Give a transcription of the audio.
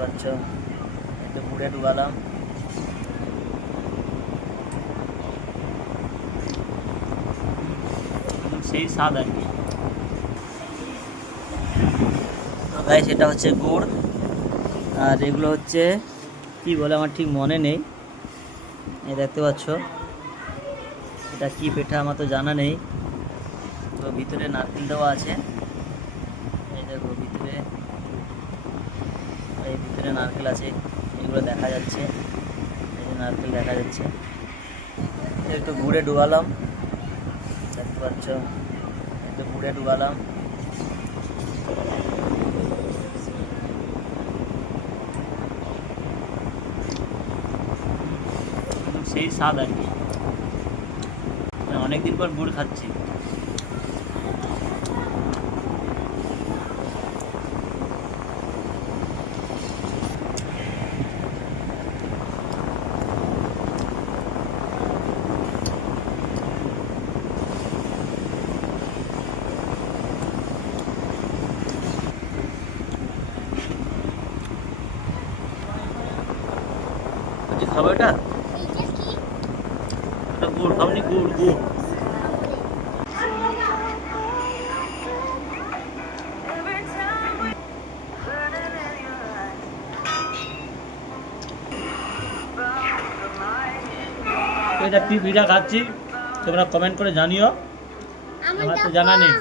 পাচ্ছ একটু গুড়ে ডুবালাম। সেই স্বাদ আর কি। গাইস এটা হচ্ছে গুড়, আর এগুলো হচ্ছে কি বলে আমার ঠিক মনে নেই। এই দেখতে পাচ্ছ এটা কি পিঠা আমার তো জানা নেই। তো ভিতরে নারকেল দেওয়া আছে, এই দেখো ভিতরে, এই ভিতরে নারকেল আছে, এগুলো দেখা যাচ্ছে, এই যে নারকেল দেখা যাচ্ছে। একটু গুড়ে ডুবালাম, দেখতে পাচ্ছ একটু গুড়ে ডুবালাম। সেই স্বাদ আর কি, অনেকদিন পর গুড় খাচ্ছি। খাবো এটা, গুড় খাবনি, গুড় গুড়। এটা কি পিঠা খাচ্ছি তোমরা কমেন্ট করে জানিও, আমার তো জানা নেই।